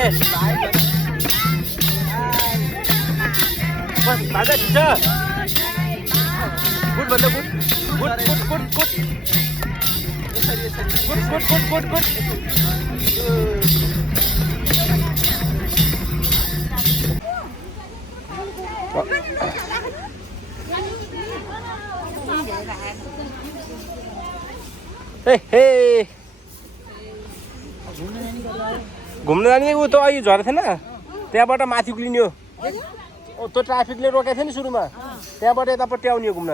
दादा ठिक छ गुड भन्दा good good good good good good good good good good हे हे घुम्न जाने ऊ त अघि झरेको थिएन त्यहाँबाट माथि उक्लिने हो त्यो ट्राफिकले रोकेको थियो नि सुरुमा त्यहाँबाट यतापट्टि आउने हो घुम्न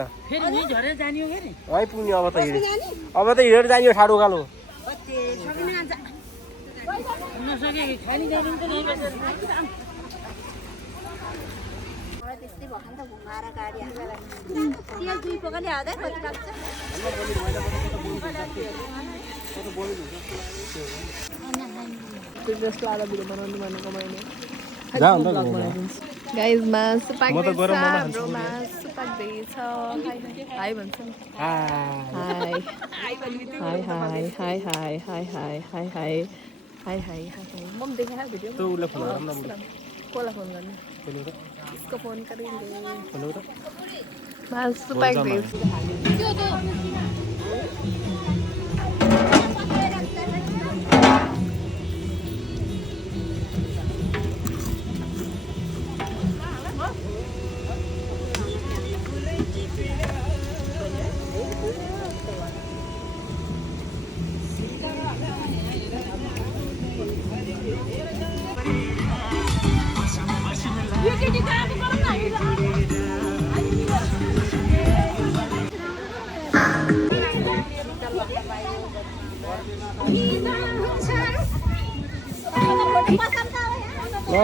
है पुग्ने अब त हिँडेर जाने हो ठाडो उकालो गाइस मासु पाक्दैछ हाम्रो मासु पाक्दैछ हाई भन्छ हाई हाई हाई हाई हाई हाई हाई हाई हाई हाई हाई हाई मम देखा भिडियो त्यो उसले फोन गरौँ न कोलाई फोन गर्ने इसको फोन करेंगे मासु पाक्दैछ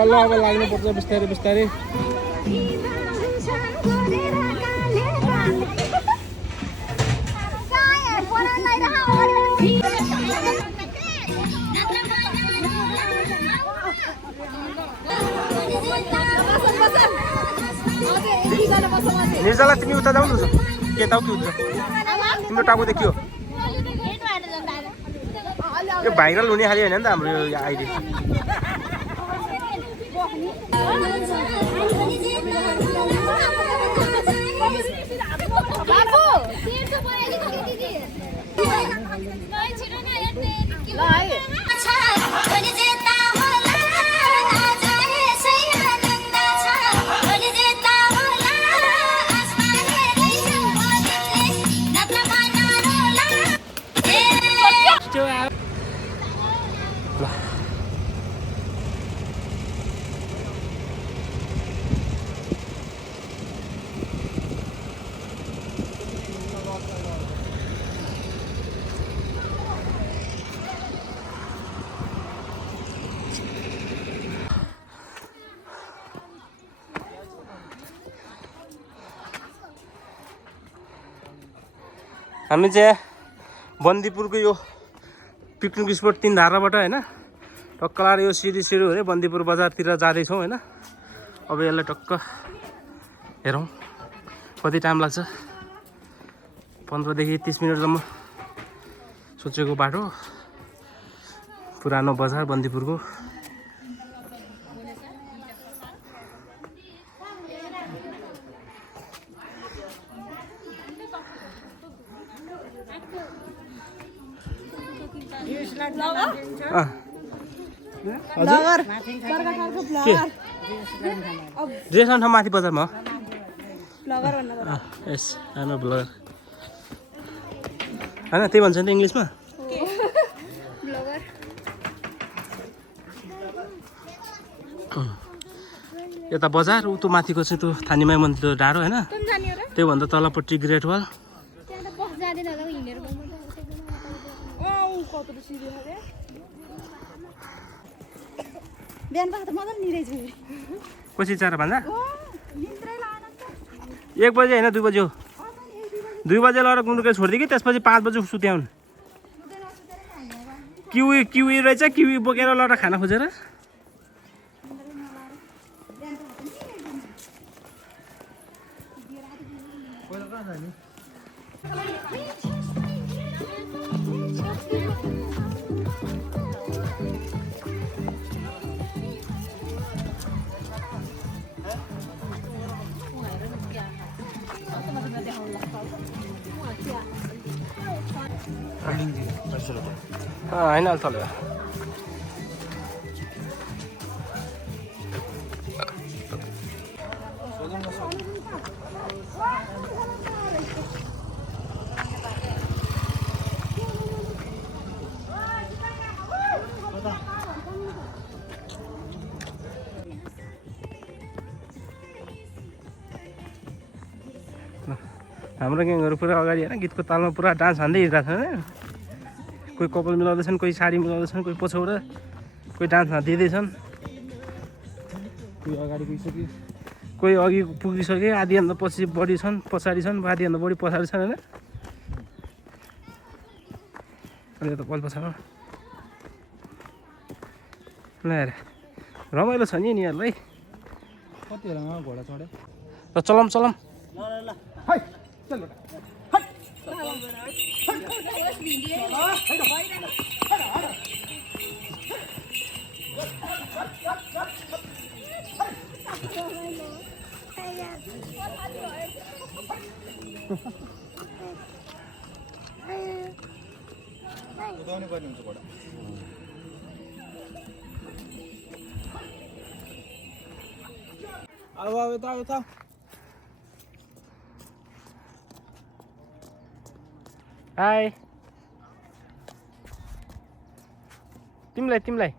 ल अब लाग्नु पर्छ बिस्तारै बिस्तारै निर्जला तिमी उता जाऊ न के ताउ कि उता तिम्रो टाउको देखियो यो भाइरल हुने खालि होइन नि त हाम्रो यो आइडी हामी चाहिँ बन्दीपुरको यो पिकनिक स्पट 3 धाराबाट हैन टक्कलार यो सिडी हेरे बन्दीपुर बजारतिर जाँदैछौँ हैन अब यसलाई टक्क हेरौँ कति टाइम लाग्छ 15 देखि 30 मिनटसम्म सोचेको बाटो पुरानो बजार बन्दीपुरको रेस्टुरेन्ट माथि बजारमा यस आइम अ ब्लगर हैन त्यही भन्छ नि त इङ्ग्लिसमा यता बजार उतो माथिको चाहिँ त्यो थानीमाई मन्दिर डाँडो हैन त्यो भन्दा तलपट्टि ग्रेट वाल पछि चार भन्दा 1 बजे होइन 2 बजे हो 2 बजे लगेर गुन्द्रुकै छोडिदियो कि त्यसपछि 5 बजे सुत्याउनु किवी रहेछ किवी बोकेर लगेर खाना खोजेर होइन अहिले चल्यो हाम्रो ग्याङहरू पुरा अगाडि होइन गीतको तालमा पुरा डान्स हान्दै हिँडिरहेको छ होइन कोही कपाल मिलाउँदैछन् कोही साडी मिलाउँदैछन् कोही पछौडा कोही डान्स हान्दिँदैछन् कोही अगाडि गइसक्यो कोही अघि पुगिसक्यो आधीभन्दा पछि बढी छन् पछाडि छन् आधीभन्दा बढी पछाडि छन् होइन अनि यता पल पछाडि ल हेर रमाइलो छ नि यिनीहरूलाई कति बेलामा घोडा चढ्यो ल चलाम चलाम कुदाउनु पर्ने हुन्छ घोडा अब यता हाई तिमीलाई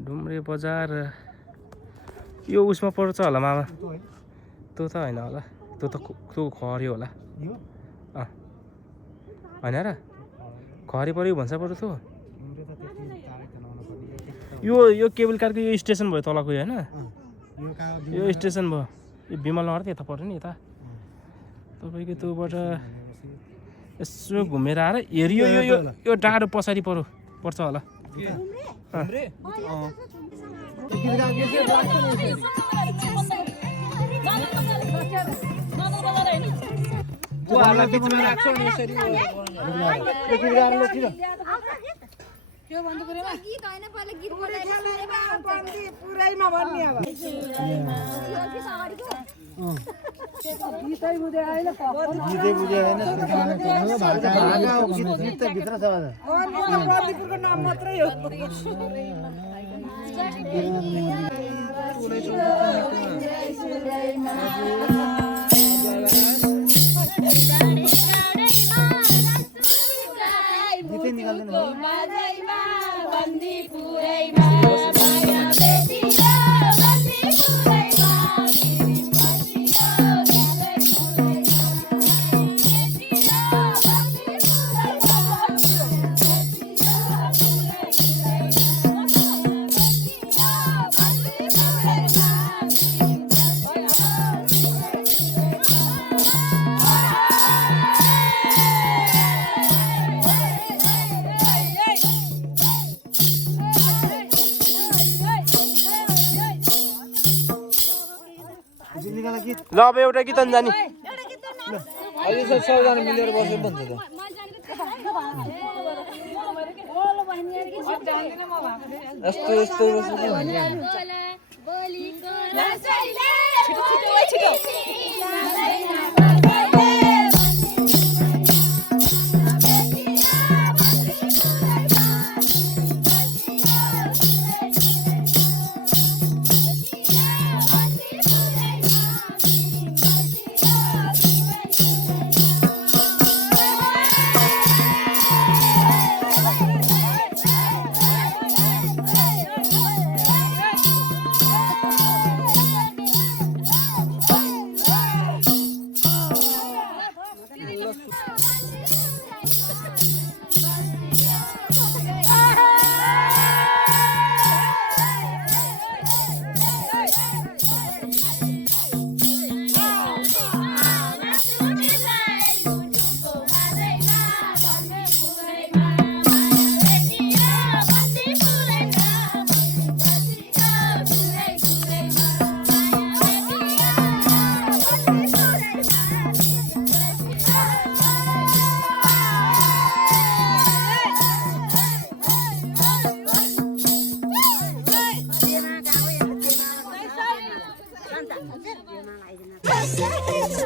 डुम्रे बजार यो उसमा पर्छ होला मामा त्यो त होइन होला त्यो खऱ्यो होला होइन र खरी पऱ्यो भन्छ पर्यो त्यो यो केबल कारको यो स्टेसन भयो तलको होइन यो स्टेसन भयो यो बिमल नगर त यता पर्यो नि यता तपाईँको त्योबाट यसो घुमेर आएर हेरियो यो डाँडो पछाडि पर्छ होला ल अब एउटा गीत जाने सबजना मिलेर बस्यो भन्छ त यस्तो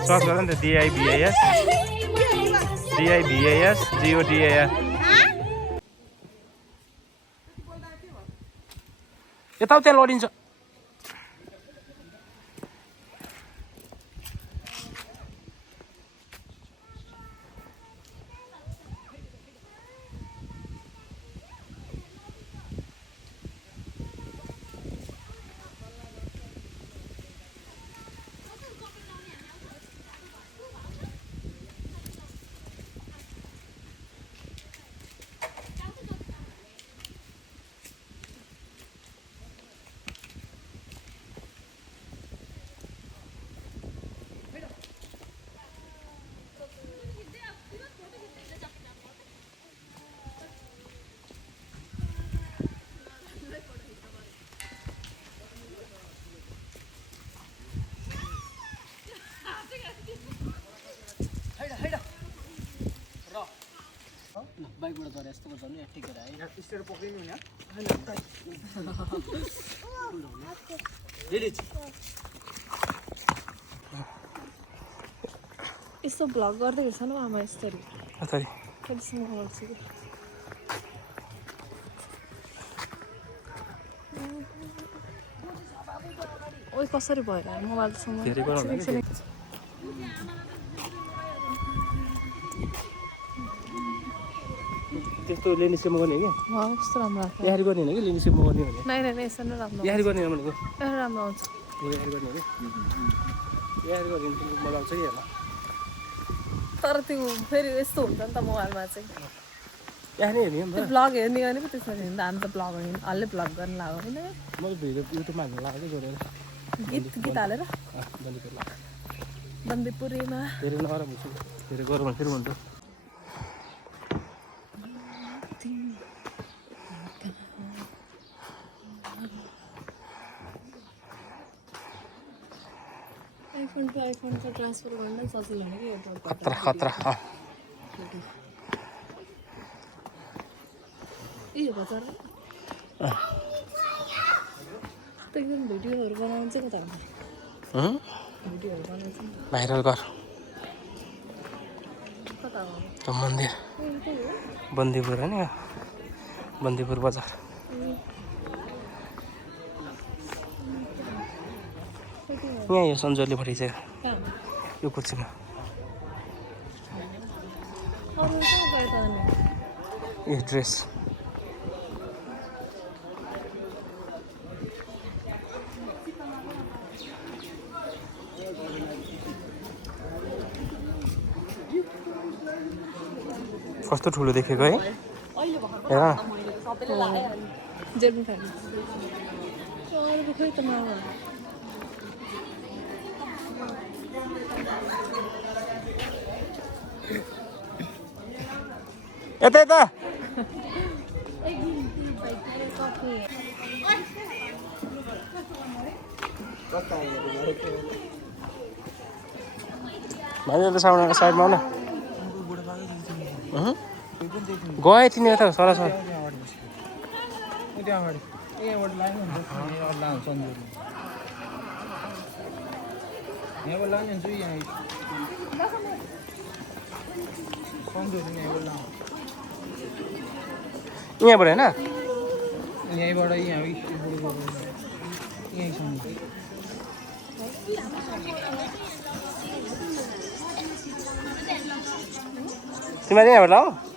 सर्च गर नि त DIVAS GODAR यता त्यहाँ लडिन्छ बाइकबाट गरे यस्तो गर्छ नि टिकेर आयो स्टेट पक्रिनु नि यस्तो भ्लग गर्दै रहेछ नि आमा यस्तरी यसरी कतिसम्म गर्छु कि ओइ कसरी भयो मोबाइलसम्म धेरै गरौँ होला नि। त्यस्तो लेनी सेम गर्ने कि कस्तो राम्रो आएको यहाँ गर्ने होइन कि लेनी सेम गर्ने भने नाइ नाइ यसो नै राम्रो यहाँ गर्ने भनेको ए राम्रो आउँछ यहाँ गर्ने हो कि यहाँ गर्ने मजा आउँछ कि हेर्न तर त्यो फेरि यस्तो हुन्छ नि त मोबाइलमा चाहिँ यहाँ नै हेर्ने त्यो ब्लग हेर्ने गर्ने पो त्यसरी हुन्छ हामी त ब्लग हल्लै ब्लग गर्न लाग्यो होइन मैले भिडियो युट्युबमा हाल्नु लाग्यो जोडेर गीत हालेर बन्दीपुर बन्दीपुरीमा धेरै नगरम हुन्छ धेरै गरम भने फेरि हुन्छ आइफोन टु आइफोन त ट्रान्सफर गर्न सजिलो हो कि खतरा खतरा ए बजार एकदम भिडियोहरू बनाउनु चाहिँ कता भिडियोहरू बनाउँछ नि भाइरल गर कता हो त्यो मन्दिर बन्दीपुर होइन बन्दीपुर बजार यहाँ यो सन्जयले पठाइसक्यो यो कोचिङमा अरू कहाँ गयो त अनि यो ड्रेस कस्तो ठुलो देखेको है हेर जेर्मी खाने अरूको खोइ त नआमा यता यता भाइ त साइडमा आउन गए तिनी यता सरासर त्यहाँ अगाडि यहाँबाट लाग्नु हुन्छ लान्छ यहाँबाट लाने हुन्छ यहाँ सन्जोरी यहाँबाट लानु यहाँबाट होइन यहीँबाट यहाँ यहीँसम्म तिमीहरू यहाँबाट लाऊ